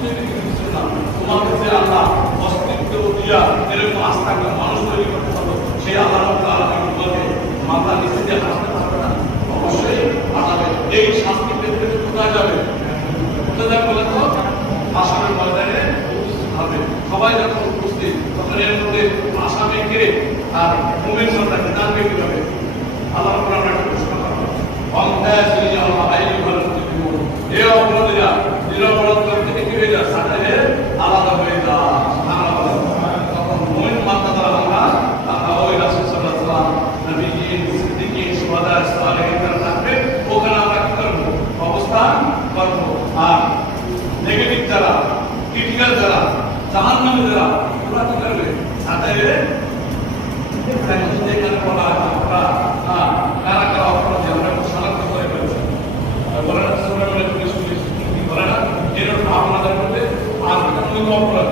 তৈরি করে দিচ্ছ না, তোমার কাছে আল্লাহ অস্তিত্ব দিয়া এরকম আস্থা একটা মানুষ তৈরি করতে হবে। সেই আল্লাহ তোমাকে মাথা নিচে দিয়ে হাসতে পারবে না, অবশ্যই হাঁটাবে। এই শাস্তি পেতে কোথায় যাবে? কোথায় যাবে বলে তো? আসামের ময়দানে উপস্থিত হবে। সবাই যখন উপস্থিত তখন এর মধ্যে আসামিকে আর মুমিন সন্তানকে জানবে কিভাবে? আল্লাহ কোরআন একটা প্রশ্ন করবে, এ অপরাধীরা নিরপরাধ থেকে কি হয়ে যায়? সাথে আলাদা হয়ে যায়। তখন মুমিন মাত্রা দ্বারা আমরা ওই রাসূল সাল্লাল্লাহু আলাইহি ওয়াসাল্লাম, নবীয়িন, সিদ্দিকীন, শুহাদা, সালেহিন যারা থাকবে ওখানে আমরা কি করবো? অবস্থান করবো। আর নেগেটিভ যারা, ক্রিটিক্যাল যারা, জাহান্নামী যারা, ওরা কি করবে? সাথে এখানে বলা হয় আমরা কারা কারা অপরাধী আমরা শনাক্ত করে ফেলছি। বলে না সুরায় পুলিশ পুলিশ কি বলে না, এরকম আপনাদের মধ্যে আর কোনো অপরাধ